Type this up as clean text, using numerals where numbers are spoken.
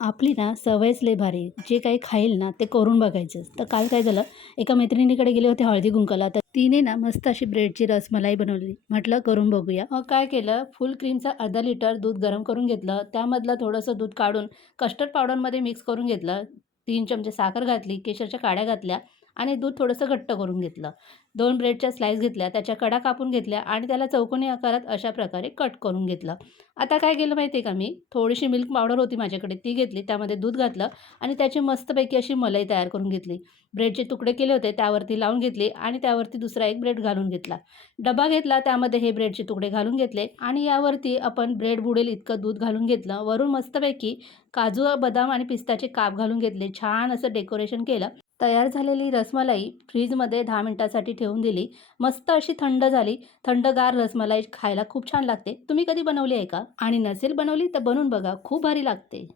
आपली ना सवयच लय भारी. जे काही खाईल ना ते करून बघायचंच. तर काल काय झालं, एका मैत्रिणीकडे गेले होते हळदी-कुंकवाला. तर तिने ना मस्त अशी ब्रेडची रसमलाई बनवली. म्हटलं करून बघूया. मग काय केलं, फुल क्रीमचं अर्धा लिटर दूध गरम करून घेतलं. त्यामधलं थोडंसं दूध काढून कस्टर्ड पावडरमध्ये मिक्स करून घेतलं. 3 चमचे साखर घातली, केशरच्या काड्या घातल्या आणि दूध थोडंसं घट्ट करून घेतलं. 2 ब्रेडच्या स्लाईस घेतल्या, त्याच्या कडा कापून घेतल्या आणि त्याला चौकोनी आकारात अशा प्रकारे कट करून घेतलं. आता काय केलं माहिती आहे का मी, थोडीशी मिल्क पावडर होती माझ्याकडे, ती घेतली. त्यामध्ये दूध घातलं आणि त्याची मस्तपैकी अशी मलाई तयार करून घेतली. ब्रेडचे तुकडे केले होते, त्यावरती लावून घेतले आणि त्यावरती दुसरा एक ब्रेड घालून घेतला. डबा घेतला, त्यामध्ये हे ब्रेडचे तुकडे घालून घेतले आणि यावरती आपण ब्रेड बुडेल इतकं दूध घालून घेतलं. वरून मस्तपैकी काजू, बदाम आणि पिस्ताचे काप घालून घेतले. छान असं डेकोरेशन केलं. तयार झालेली रसमलाई फ्रीजमध्ये 10 मिनिटासाठी ठेवून दिली. मस्त अशी थंड झाली. थंडगार रसमलाई खायला खूप छान लागते. तुम्ही कधी बनवली आहे का? आणि नसेल बनवली तर बनवून बघा. खूप भारी लागते.